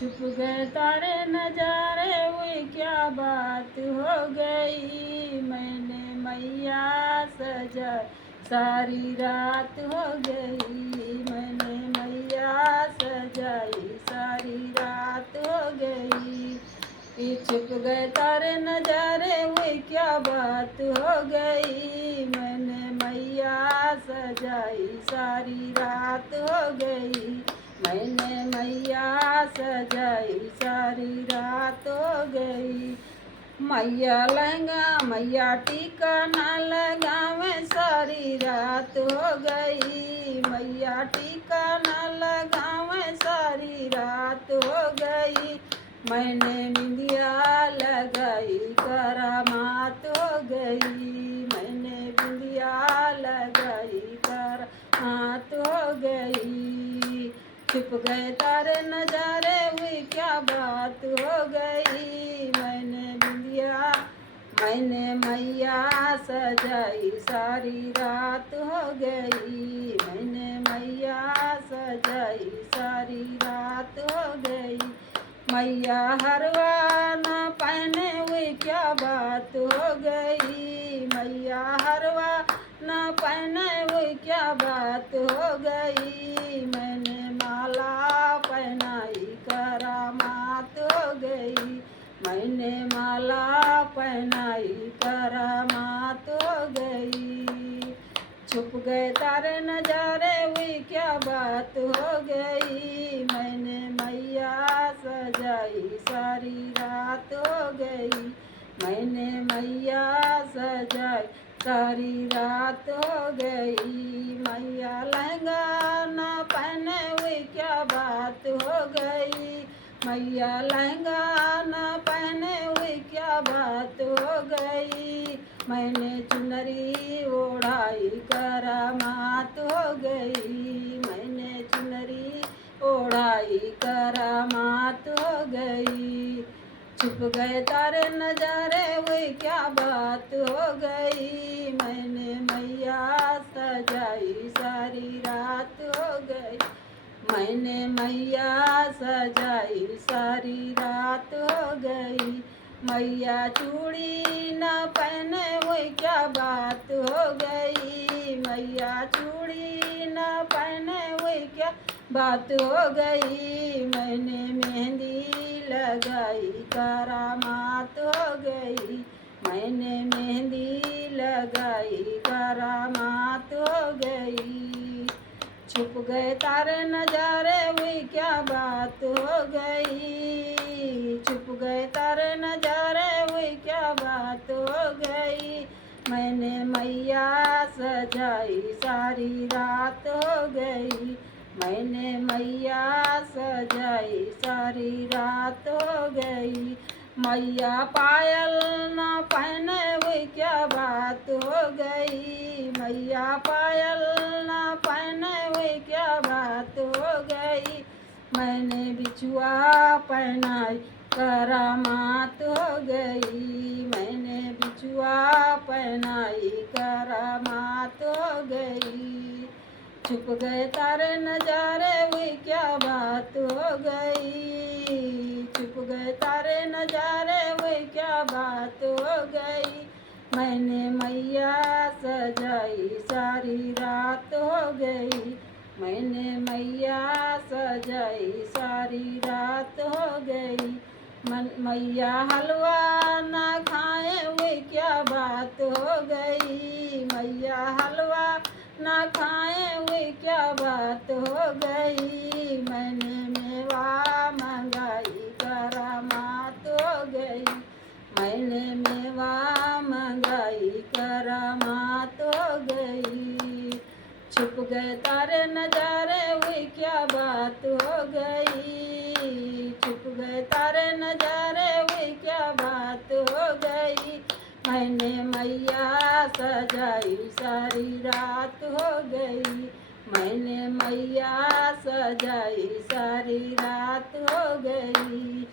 छुप गए तारे नजारे हुई क्या बात हो गई। मैंने मैया सजा सारी रात हो गई। मैंने मैया सजाई सारी रात हो गई। कि छुप गए तारे नजारे हुई क्या बात हो गई। मैंने मैया सजाई सारी रात हो गई। मैंने मैया सजाई सारी रात हो गई। मैया लहंगा मैया टीका ना लगावे सारी रात हो गई। मैया टीका ना लगावे सारी रात हो गई। मैंने बिंदिया लगाई करामात हो गई। मैंने बिंदिया लगाई करामात हो गई। छुप गए तारे नजारे हुई क्या बात हो गई। मैंने मैया सजाई सारी रात हो गई। मैंने मैया सजाई सारी रात हो गई। मैया हरवा न पहने हुई क्या बात हो गई। मैया हरवा न पहने हुई क्या बात हो गई। मैंने माला पहनाई करामात हो गई। मैंने माला पहनाई करामात हो गई। छुप गए तारे नजारे हुई क्या बात हो गई। मैंने मैया सजाई सारी रात हो गई। मैंने मैया सजाई सारी रात हो गई। मैया लहंगा न पहने हुई क्या बात हो गई। मैया लहंगा न पहने हुई क्या बात हो गई। मैंने चुनरी ओढ़ाई करामात हो गई। मैंने चुनरी ओढ़ाई करामात हो गई। छुप गए तारे नजारे हुई क्या बात हो गई। मैंने मैया सजाई सारी रात हो गई। मैंने मैया सजाई सारी रात हो गई। मैया चूड़ी न पहने हुई क्या बात हो गई। मैया चूड़ी न पहने हुई क्या बात हो गई। मैंने मेहंदी लगाई करामात हो गई। मैंने मेहंदी लगाई करामात हो गई। छुप गए तारे नजारे हुई क्या बात हो गई। छुप गए तारे नजारे हुई क्या बात हो गई। मैंने मैया सजाई सारी रात हो गई। मैंने मैया सजाई सारी रात हो गई। मैया पायल न पहने हुई क्या बात हो गई। मैया पायल न पहने हुई क्या बात हो गई। मैंने बिछुआ पहनाई करामात हो गई। मैंने बिछुआ पहनाई करामात हो गई। छुप गए तारे नजारे हुई क्या बात हो गई। छुप गए तारे नजारे हुई क्या बात हो गई। मैंने मैया सजाई सारी रात हो गई। मैंने मैया सजाई सारी रात हो गई। मैया हलवा ना खाए हुई क्या बात हो गई। मैया हलवा ना खाए हुई क्या बात हो गई। मैंने मेवा मंगाई करामात हो गई। मैंने मेवा मंगाई करामात हो गई। छुप गए तारे नजारे हुई क्या बात हो गई। छुप गए तारे नजारे हुई क्या बात हो गई। मैंने मैया सजाई सारी रात हो गई। मैंने मैया सजाई सारी रात हो गई।